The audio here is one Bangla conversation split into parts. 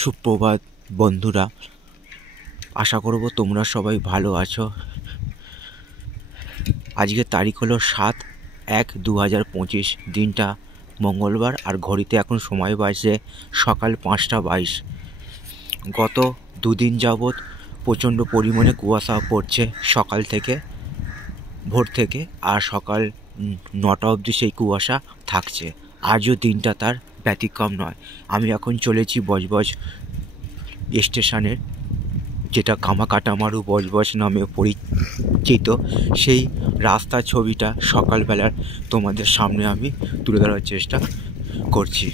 সুপ্রভাত বন্ধুরা, আশা করব তোমরা সবাই ভালো আছো। আজকের তারিখ হলো 7/1/2025, দিনটা মঙ্গলবার, আর ঘড়িতে এখন সময় বাজছে সকাল 5টা 22। গত দুদিন যাবৎ প্রচণ্ড পরিমাণে কুয়াশা পড়ছে সকাল থেকে, ভোর থেকে, আর সকাল 9টা অবধি সেই কুয়াশা থাকছে। আজও দিনটা তার ব্যতিক্রম নয়। আমি এখন চলেছি বজবজ স্টেশনের, যেটা কামাকাটামারু বজবজ নামে পরিচিত। সেই রাস্তার ছবিটা সকালবেলার তোমাদের সামনে আমি তুলে ধরার চেষ্টা করছি।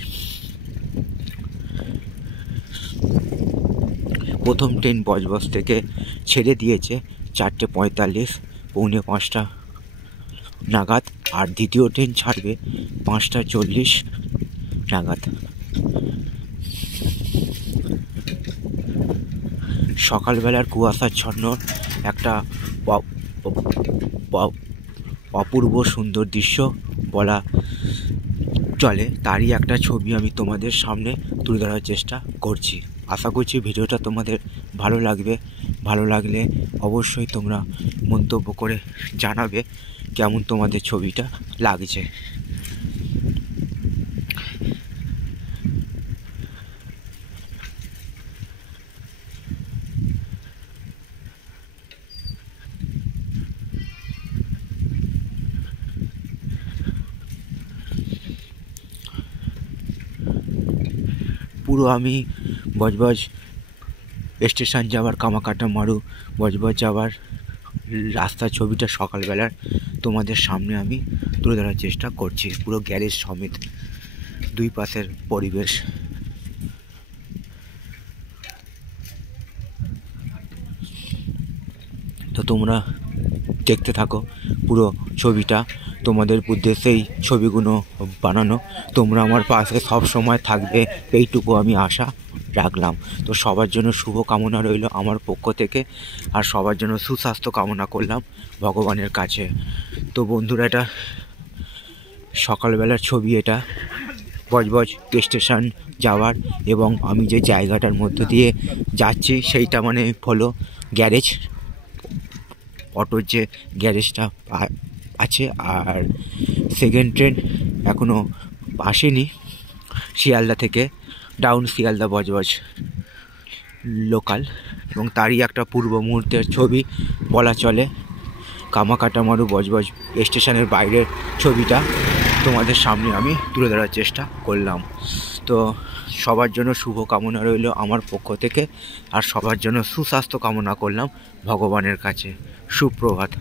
প্রথম ট্রেন বজবজ থেকে ছেড়ে দিয়েছে 4:45, 4:45 নাগাদ, আর দ্বিতীয় ট্রেন ছাড়বে 5:40 নাগাদ। সকালবেলার কুয়াশাচ্ছন্ন একটা অপূর্ব সুন্দর দৃশ্য বলা চলে, তারই একটা ছবি আমি তোমাদের সামনে তুলে ধরার চেষ্টা করছি। আশা করছি ভিডিওটা তোমাদের ভালো লাগবে। ভালো লাগলে অবশ্যই তোমরা মন্তব্য করে জানাবে কেমন তোমাদের ছবিটা লাগছে। পুরো আমি বজবজ স্টেশন যাওয়ার, কামাকাটামারু বজবজ যাওয়ার রাস্তার ছবিটা সকালবেলার তোমাদের সামনে আমি তুলে ধরার চেষ্টা করছি। পুরো গ্যারেজ সমেত দুই পাশের পরিবেশ। তো তোমরা দেখতে থাকো পুরো ছবিটা। তোমাদের উদ্দেশ্যেই ছবিগুলো বানানো। তোমরা আমার পাশে সব সময় থাকবে, এইটুকু আমি আশা রাখলাম। তো সবার জন্য শুভ কামনা রইল আমার পক্ষ থেকে, আর সবার জন্য সুস্বাস্থ্য কামনা করলাম ভগবানের কাছে। তো বন্ধুরা, এটা সকালবেলার ছবি, এটা বজবজ স্টেশন যাওয়ার, এবং আমি যে জায়গাটার মধ্যে দিয়ে যাচ্ছি সেইটা মানে হলো গ্যারেজ, অটোর যে গ্যারেজটা আছে। আর সেকেন্ড ট্রেন এখনও আসেনি শিয়ালদা থেকে, ডাউন শিয়ালদা বজবজ লোকাল, এবং তারই একটা পূর্ব মুহূর্তের ছবি বলা চলে। কামাকাটামারু বজবজ স্টেশনের বাইরের ছবিটা তোমাদের সামনে আমি তুলে ধরার চেষ্টা করলাম। তো সবার জন্য শুভ কামনা রইল আমার পক্ষ থেকে, আর সবার জন্য সুস্বাস্থ্য কামনা করলাম ভগবানের কাছে। সুপ্রভাত।